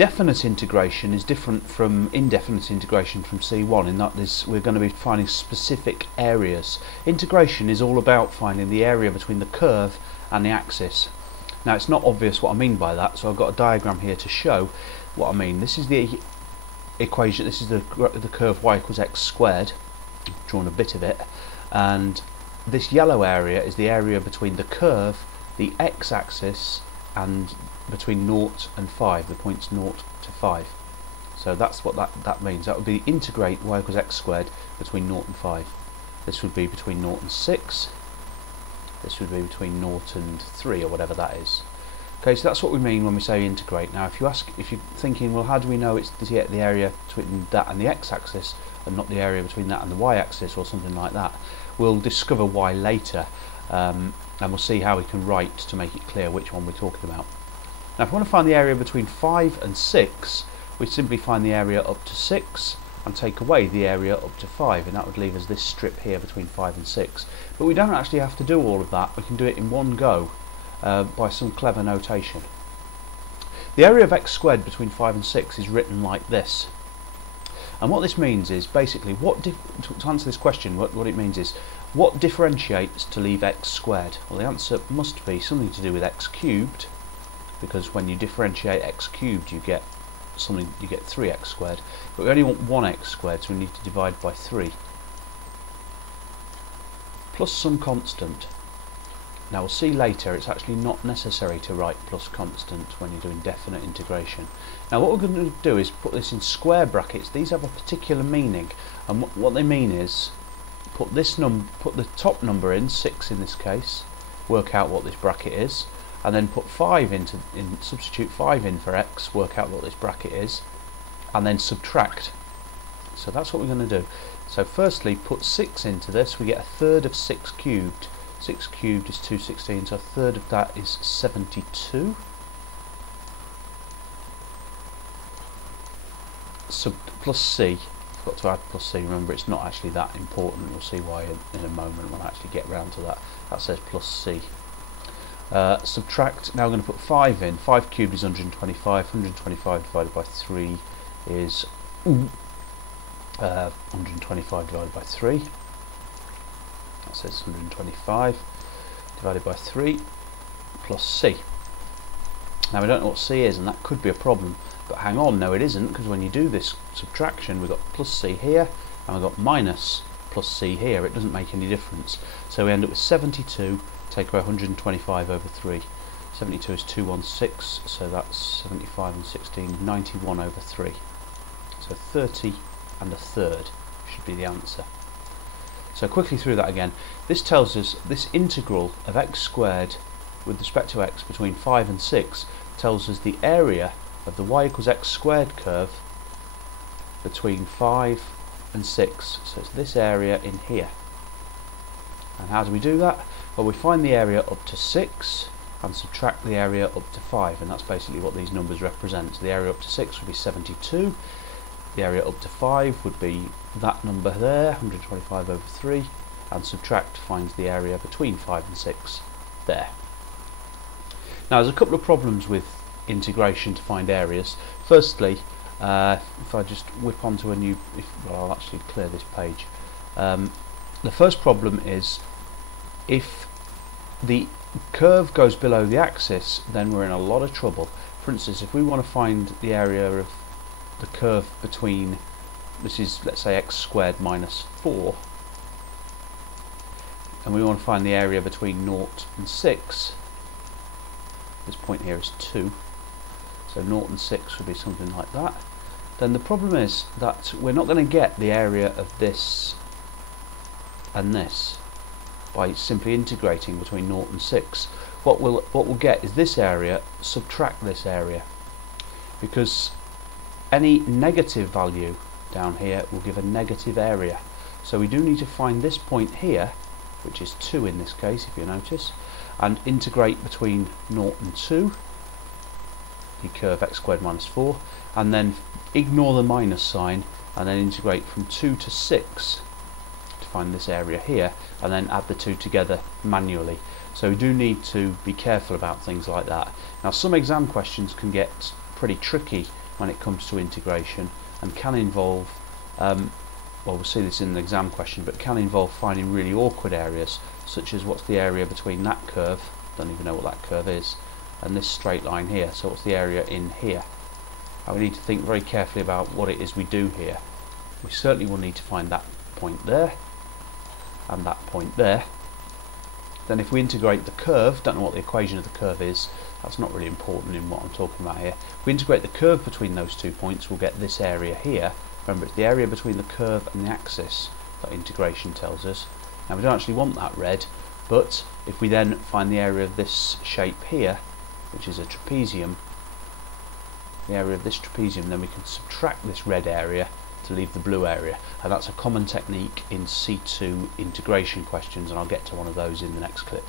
Definite integration is different from indefinite integration from C1 in that we're going to be finding specific areas. Integration is all about finding the area between the curve and the axis. Now it's not obvious what I mean by that, so I've got a diagram here to show what I mean. This is the equation, this is the curve y equals x squared. I've drawn a bit of it, and this yellow area is the area between the curve, the x-axis, and between 0 and 5, the points 0 to 5. So that's what that means. That would be integrate y equals x squared between 0 and 5. This would be between 0 and 6. This would be between 0 and 3, or whatever that is. Okay, so that's what we mean when we say integrate. Now if you're thinking, well, how do we know it's the area between that and the x-axis and not the area between that and the y-axis, or something like that, we'll discover why later, and we'll see how we can write to make it clear which one we're talking about. Now if we want to find the area between 5 and 6, we simply find the area up to 6 and take away the area up to 5, and that would leave us this strip here between 5 and 6. But we don't actually have to do all of that, we can do it in one go by some clever notation. The area of x squared between 5 and 6 is written like this. And what this means is basically, to answer this question, what it means is, what differentiates to leave x squared? Well, the answer must be something to do with x cubed, because when you differentiate x cubed you get 3x squared, but we only want 1x squared, so we need to divide by 3 plus some constant. Now we'll see later it's actually not necessary to write plus constant when you're doing definite integration. Now what we're going to do is put this in square brackets. These have a particular meaning, and what they mean is put the top number in, 6 in this case, work out what this bracket is, and then put 5 substitute 5 in for x, work out what this bracket is, and then subtract. So that's what we're going to do. So firstly, put 6 into this, we get a third of 6 cubed. 6 cubed is 216, so a third of that is 72. Plus c, forgot to add plus c, remember it's not actually that important, you'll see why in a moment when I actually get round to that. That says plus c. Subtract, now I'm going to put 5 in. 5 cubed is 125, 125 divided by 3 is 125 divided by 3. That says 125 divided by 3 plus c. Now we don't know what c is, and that could be a problem, but hang on, no it isn't, because when you do this subtraction we've got plus c here and we've got minus plus c here. It doesn't make any difference, so we end up with 72, take away 125 over 3. 72 is 216, so that's 75 and 16, 91 over 3. So 30 and a third should be the answer. So quickly through that again, this tells us this integral of x squared with respect to x between 5 and 6 tells us the area of the y equals x squared curve between 5 and 6. So it's this area in here. And how do we do that? Well, we find the area up to 6 and subtract the area up to 5, and that's basically what these numbers represent. So the area up to 6 would be 72, the area up to 5 would be that number there, 125 over 3, and subtract finds the area between 5 and 6 there. Now there's a couple of problems with integration to find areas. Firstly, if I just whip onto a new, well, I'll actually clear this page. The first problem is if the curve goes below the axis, then we're in a lot of trouble. For instance, if we want to find the area of the curve between, this is, let's say, x squared minus 4, and we want to find the area between 0 and 6, this point here is 2, so 0 and 6 would be something like that, then the problem is that we're not going to get the area of this and this by simply integrating between 0 and 6. What we'll get is this area subtract this area, because any negative value down here will give a negative area. So we do need to find this point here, which is 2 in this case if you notice, and integrate between 0 and 2, the curve x squared minus 4, and then ignore the minus sign and then integrate from 2 to 6 to find this area here, and then add the two together manually. So we do need to be careful about things like that. Now some exam questions can get pretty tricky when it comes to integration, and can involve, well, we'll see this in the exam question, but can involve finding really awkward areas, such as what's the area between that curve, don't even know what that curve is, and this straight line here, so what's the area in here. And we need to think very carefully about what it is we do here. We certainly will need to find that point there, and that point there. Then if we integrate the curve, don't know what the equation of the curve is, that's not really important in what I'm talking about here. If we integrate the curve between those 2 points, we'll get this area here. Remember, it's the area between the curve and the axis that integration tells us. Now we don't actually want that red, but if we then find the area of this shape here, which is a trapezium, the area of this trapezium, then we can subtract this red area to leave the blue area, and that's a common technique in C2 integration questions, and I'll get to one of those in the next clip.